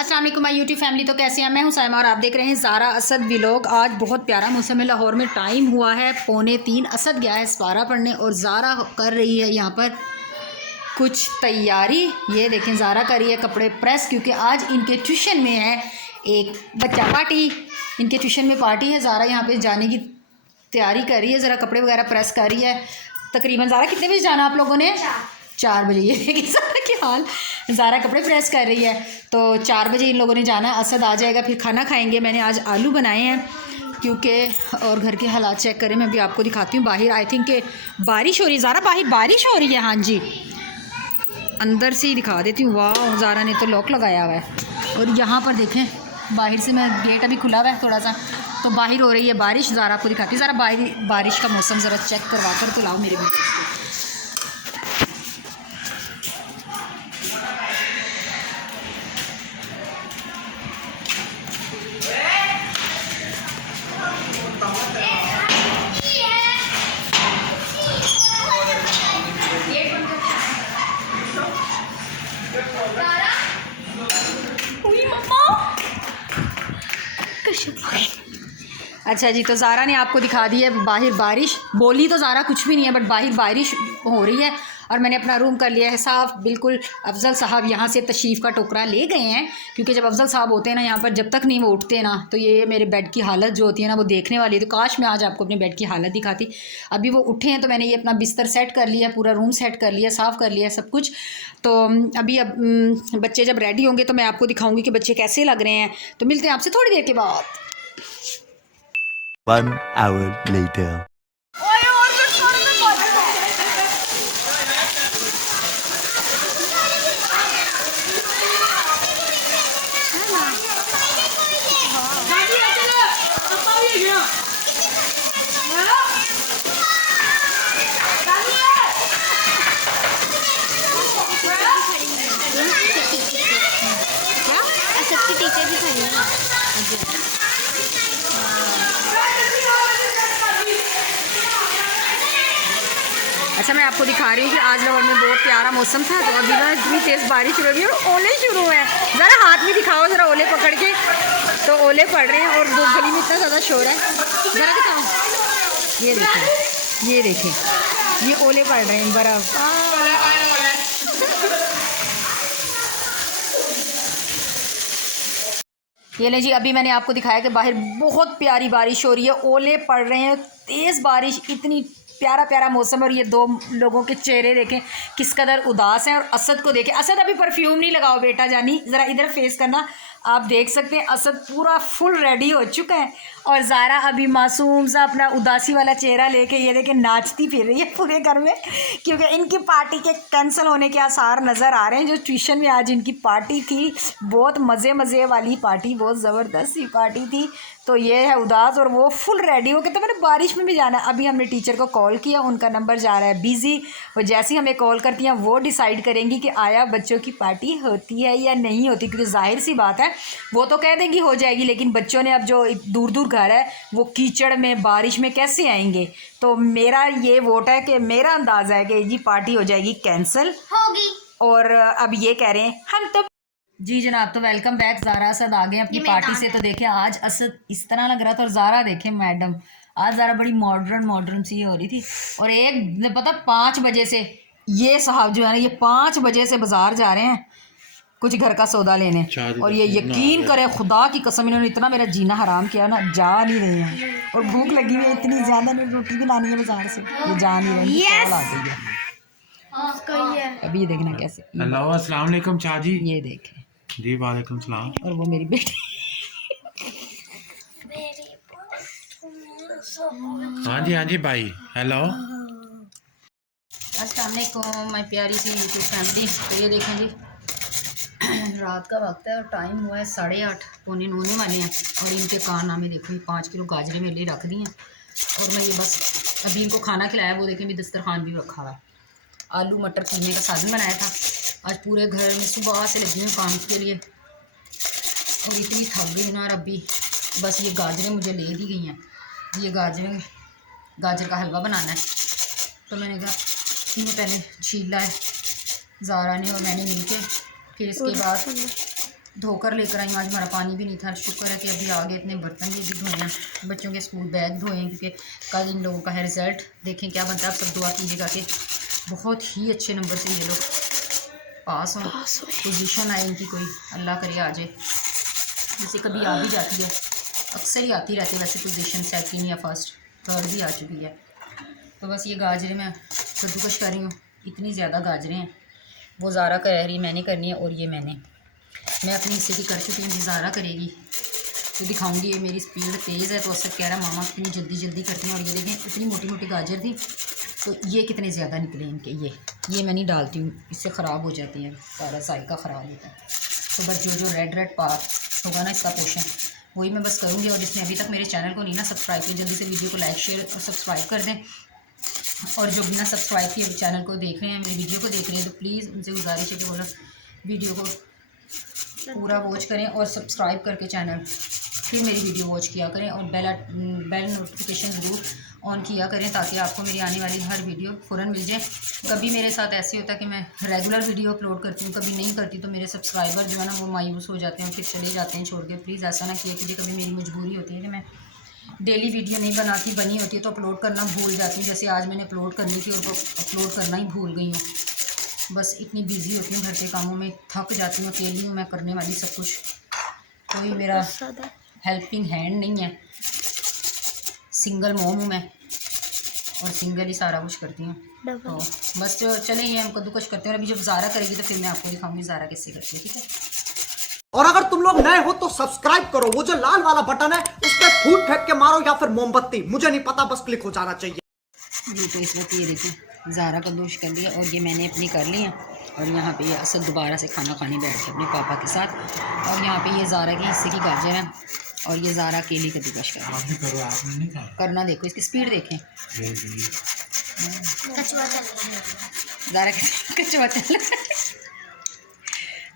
अस्सलाम वालेकुम my YouTube family. तो कैसे हैं? मैं हूं साइमा और आप देख रहे हैं ज़ारा असद व्लॉग। आज बहुत प्यारा मौसम है। लाहौर में टाइम हुआ है 2:45। असद गया है सवारा पढ़ने और ज़ारा कर रही है यहाँ पर कुछ तैयारी। ये देखें, ज़ारा कर रही है कपड़े प्रेस, क्योंकि आज इनके ट्यूशन में है एक बच्चा पार्टी। इनके ट्यूशन में पार्टी है। ज़ारा यहाँ पे जाने की तैयारी कर रही है, ज़रा कपड़े वगैरह प्रेस कर रही है। तकरीबन ज़ारा कितने बजे जाना आप लोगों ने? 4 बजे। ये देखिए ज़ारा की हाल। ज़ारा कपड़े प्रेस कर रही है, तो 4 बजे इन लोगों ने जाना है। असद आ जाएगा, फिर खाना खाएंगे। मैंने आज आलू बनाए हैं क्योंकि, और घर के हालात चेक करें, मैं अभी आपको दिखाती हूँ। बाहर आई थिंक कि बारिश हो रही है। ज़ारा बाहर बारिश हो रही है। हाँ जी, अंदर से ही दिखा देती हूँ। वाह, ज़ारा ने तो लॉक लगाया हुआ है। और यहाँ पर देखें, बाहर से मैं गेट अभी खुला हुआ है थोड़ा सा, तो बाहर हो रही है बारिश। ज़ारा आपको दिखाती हूँ। ज़रा बाहर बारिश का मौसम ज़रा चेक करवा कर तो लाओ मेरे बेटे। अच्छा जी, तो ज़ारा ने आपको दिखा दी है बाहर बारिश। बोली तो ज़ारा कुछ भी नहीं है, बट बाहर बारिश हो रही है। और मैंने अपना रूम कर लिया है साफ़ बिल्कुल। अफजल साहब यहाँ से तशरीफ़ का टोकरा ले गए हैं, क्योंकि जब अफजल साहब होते हैं ना यहाँ पर, जब तक नहीं वो उठते ना, तो ये मेरे बेड की हालत जो होती है ना, वो देखने वाली है। तो काश मैं आज आपको अपने बेड की हालत दिखाती। अभी वो उठे हैं तो मैंने ये अपना बिस्तर सेट कर लिया, पूरा रूम सेट कर लिया, साफ़ कर लिया सब कुछ। तो अभी बच्चे जब रेडी होंगे तो मैं आपको दिखाऊँगी कि बच्चे कैसे लग रहे हैं। तो मिलते हैं आपसे थोड़ी देर के बाद। 1 hour later. टीचर भी खड़ी है। अच्छा, मैं आपको दिखा रही हूँ कि आज लाहौर में बहुत प्यारा मौसम था। तो अभी ना इतनी तेज़ बारिश हो रही है और ओले शुरू हैं। ज़रा हाथ में दिखाओ, ज़रा ओले पकड़ के। तो ओले पड़ रहे हैं और गली में इतना ज़्यादा शोर है। ज़रा दिखाओ, ये देखें, ये देखें, ये ओले पड़ रहे हैं, बर्फ़। ये ले जी, अभी मैंने आपको दिखाया कि बाहर बहुत प्यारी बारिश हो रही है, ओले पड़ रहे हैं, तेज़ बारिश, इतनी प्यारा प्यारा मौसम। और ये दो लोगों के चेहरे देखें किस कदर उदास हैं। और असद को देखें। असद, अभी परफ्यूम नहीं लगाओ बेटा जानी, ज़रा इधर फेस करना। आप देख सकते हैं असद पूरा फुल रेडी हो चुका है, और ज़ारा अभी मासूम सा अपना उदासी वाला चेहरा लेके ये देखें नाचती फिर रही है पूरे घर में, क्योंकि इनकी पार्टी के कैंसिल होने के आसार नज़र आ रहे हैं। जो ट्यूशन में आज इनकी पार्टी थी, बहुत मज़े वाली पार्टी, बहुत ज़बरदस्त सी पार्टी थी। तो ये है उदास और वो फुल रेडी हो के। तो मैंने बारिश में भी जाना है। अभी हमने टीचर को कॉल किया, उनका नंबर जा रहा है बिज़ी। और जैसे ही हमें कॉल करती हैं वो डिसाइड करेंगी कि आया बच्चों की पार्टी होती है या नहीं होती, क्योंकि जाहिर सी बात है वो तो कह देंगी हो जाएगी, लेकिन बच्चों ने अब जो दूर दूर घर है वो कीचड़ में बारिश में कैसे आएंगे। तो मेरा ये वोट है कि मेरा अंदाज़ा है कि जी पार्टी हो जाएगी कैंसिल होगी। और अब ये कह रहे हैं हम तो जी जनाब। तो वेलकम बैक। ज़ारा असद आ गए अपनी पार्टी से। तो देखें आज असद इस तरह लग रहा था, और ज़ारा देखें मैडम, आज ज़ारा बड़ी मॉडर्न सी हो रही थी। और एक पता 5 बजे से ये साहब जो है ना, ये 5 बजे से बाज़ार जा रहे हैं कुछ घर का सौदा लेने। और ये यकीन करे, खुदा की कसम, इन्होंने इतना मेरा जीना हराम किया ना, जा नहीं रहे हैं। और भूख लगी हुई है इतनी ज़्यादा, इन्होंने रोटी भी लानी है बाजार से, ये जा नहीं रहे हैं। अभी ये देखना कैसे। हेलो, अस्सलाम वालेकुम चाचा जी। ये देखें जी वालेकुम सलाम। और वो मेरी बेटी। हाँ जी भाई, हेलो। अस्सलाम वालेकुम माय प्यारी सी यूट्यूब फैमिली। तो ये देखें जी, रात का वक्त है और टाइम हुआ है 8:30, 8:45 होने वाले हैं। और इनके कारनामे देखो, 5 किलो गाजरें मेरे लिए रख दी हैं। और मैं ये बस अभी इनको खाना खिलाया। वो देखें भी दस्तरखान भी रखा हुआ है। आलू मटर कीमे का सालन बनाया था। आज पूरे घर में सुबह से लगी हुई काम के लिए, और इतनी थक गई ना। और अभी बस ये गाजरें मुझे ले दी गई हैं। ये गाजर का हलवा बनाना है। तो मैंने कहा इन्हें पहले छीला है ज़ारा ने और मैंने मिलके, फिर इसके बाद धोकर लेकर आई हूँ। आज हमारा पानी भी नहीं था, शुक्र है कि अभी आ गए। इतने बर्तन भी धोए हैं, बच्चों के स्कूल बैग धोए हैं, क्योंकि कल इन लोगों का है रिज़ल्ट। देखें क्या बनता है। आप सब दुआ कीजिएगा कि बहुत ही अच्छे नंबर से ये लोग पास हों, पोजीशन आए इनकी, कोई अल्लाह करे आ जाए। जैसे कभी आ भी जाती है, अक्सर ही आती रहती है वैसे पोजीशन, सेकंड या फर्स्ट थर्ड भी आ चुकी है। तो बस ये गाजरें मैं कद्दूकश कर रही हूँ। इतनी ज़्यादा गाजरें हैं, वो ज़ारा कह रही मैंने करनी है, और ये मैं अपनी हिस्से की कर चुकी हूँ। ज़ारा करेगी तो दिखाऊंगी। ये मेरी स्पीड तेज़ है तो असद कह रहा मामा कितनी जल्दी जल्दी करती हैं। और ये देखें इतनी मोटी मोटी गाजर थी, तो ये कितने ज़्यादा निकले इनके। ये मैं नहीं डालती हूँ, इससे ख़राब हो जाती हैं, सारा जायका ख़राब होता है। तो बस जो रेड पार्ट होगा ना इसका पोर्शन, वही मैं बस करूँगी। और जिसने अभी तक मेरे चैनल को नहीं ना सब्सक्राइब किया, जल्दी से वीडियो को लाइक शेयर और सब्सक्राइब कर दें। और जो बिना सब्सक्राइब किए चैनल को देख रहे हैं, मेरी वीडियो को देख रहे हैं, तो प्लीज़ उनसे गुजारिश है कि वो लोग वीडियो को पूरा वॉच करें और सब्सक्राइब करके चैनल फिर मेरी वीडियो वॉच किया करें। और बेल नोटिफिकेशन ज़रूर ऑन किया करें, ताकि आपको मेरी आने वाली हर वीडियो फ़ौरन मिल जाए। कभी मेरे साथ ऐसे होता है कि मैं रेगुलर वीडियो अपलोड करती हूँ, कभी नहीं करती, तो मेरे सब्सक्राइबर जो है ना वो मायूस हो जाते हैं, फिर चले जाते हैं छोड़ के। प्लीज़ ऐसा ना किया कीजिए। कभी मेरी मजबूरी होती है कि मैं डेली वीडियो नहीं बनाती, बनी होती है तो अपलोड करना भूल जाती हूँ। जैसे आज मैंने अपलोड करनी थी और अपलोड करना ही भूल गई हूँ। बस इतनी बिजी होती हूँ घर के कामों में, थक जाती हूँ, अकेली हूँ मैं करने वाली सब कुछ, कोई मेरा हेल्पिंग हैंड नहीं है। सिंगल मॉम हूँ मैं, और सिंगल ही सारा कुछ करती हूँ। तो बस चले ये हम कद्दूकश करते हैं। और अभी जब ज़ारा करेगी तो फिर मैं आपको दिखाऊंगी ज़ारा कैसे करती है, ठीक है। और अगर तुम लोग नए हो तो सब्सक्राइब करो, वो जो लाल वाला बटन है उस पर फूट फेंक के मारो या फिर मोमबत्ती, मुझे नहीं पता, बस क्लिक हो जाना चाहिए। जी तो इस वक्त ये देखिए ज़ारा कद्दूकश कर लिया, और ये मैंने अपनी कर ली है। और यहाँ पे ये असद दोबारा से खाना खाने बैठ के अपने पापा के साथ। और यहाँ पे ये ज़ारा के हिस्से की गाजर है, और ये ज़ारा अकेली कद्दूकश कर आप भी करो, आपने नहीं कहा। करना। देखो इसकी स्पीड देखें, ज़ारा कचवा चल।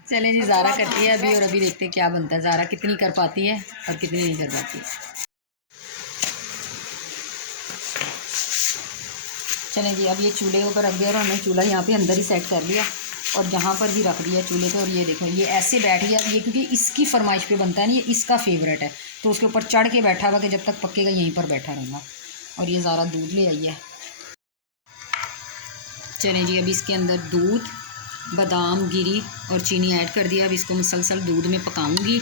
चले जी ज़ारा करती है अभी, और अभी देखते हैं क्या बनता है, ज़ारा कितनी कर पाती है और कितनी नहीं कर पाती है। चलें जी, अब ये चूल्हे के ऊपर रख दिया, और हमने चूल्हा यहाँ पे अंदर ही सेट कर लिया और यहाँ पर भी रख दिया चूल्हे पे। और ये देखो ये ऐसे बैठ गया, ये क्योंकि इसकी फरमाइश पे बनता है ना, ये इसका फेवरेट है, तो उसके ऊपर चढ़ के बैठा हुआ कि जब तक पकेगा यहीं पर बैठा रहूँगा। और ये ज़ारा दूध ले आई है। चलें जी, अभी इसके अंदर दूध, बादाम गिरी और चीनी ऐड कर दिया। अब इसको मुसलसल दूध में पकाऊंगी,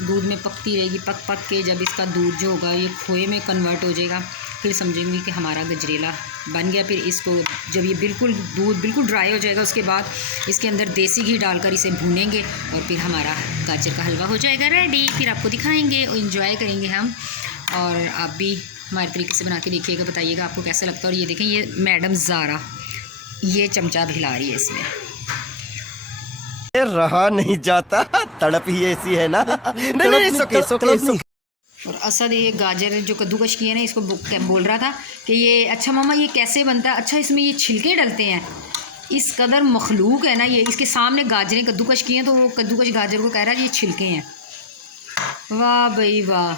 दूध में पकती रहेगी। पक के जब इसका दूध जो होगा ये खोए में कन्वर्ट हो जाएगा, फिर समझेंगे कि हमारा गजरेला बन गया। फिर इसको जब ये दूध बिल्कुल ड्राई हो जाएगा, उसके बाद इसके अंदर देसी घी डालकर इसे भूनेंगे, और फिर हमारा गाजर का हलवा हो जाएगा रेडी। फिर आपको दिखाएंगे और इन्जॉय करेंगे हम। और आप भी हमारे तरीके से बना के देखिएगा, बताइएगा आपको कैसा लगता है। और ये देखें ये मैडम ज़ारा ये चमचा भी हिला रही है इसमें। रहा नहीं जाता, तड़प ही ऐसी है ना। नहीं। और असद ये गाजर जो कद्दूकश की है ना, इसको बोल रहा था कि ये अच्छा मामा ये कैसे बनता है, अच्छा इसमें ये छिलके डलते हैं। इस कदर मखलूक है ना ये, इसके सामने गाजरें कद्दूकश की हैं तो वो कद्दूकश गाजर को कह रहा है ये छिलके हैं। वाह भाई वाह।